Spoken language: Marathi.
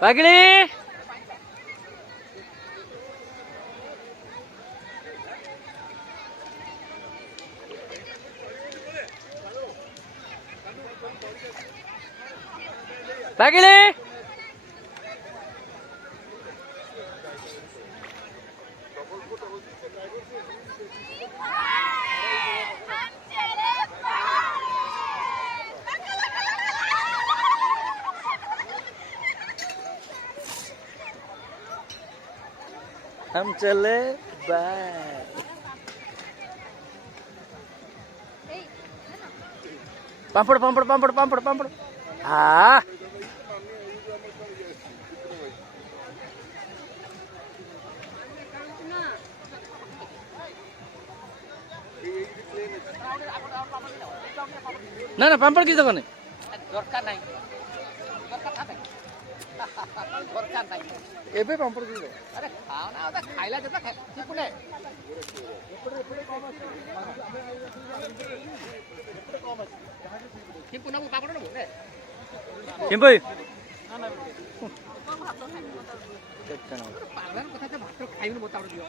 ପାଗିଳି ପାଗିଳି हम चले बाय पापड़ पापड़ पापड़ पापड़ पापड़ हाँ ना ना पापड़ किस दোकान दरकार नहीं दरकार नहीं एबे पापड़ किस अरे खाओ ना ओदा खाइला देता चिपुने चिपुना मु पापड़ न बोले चिंपई पागल कथा भात खाइबन बताउ दियो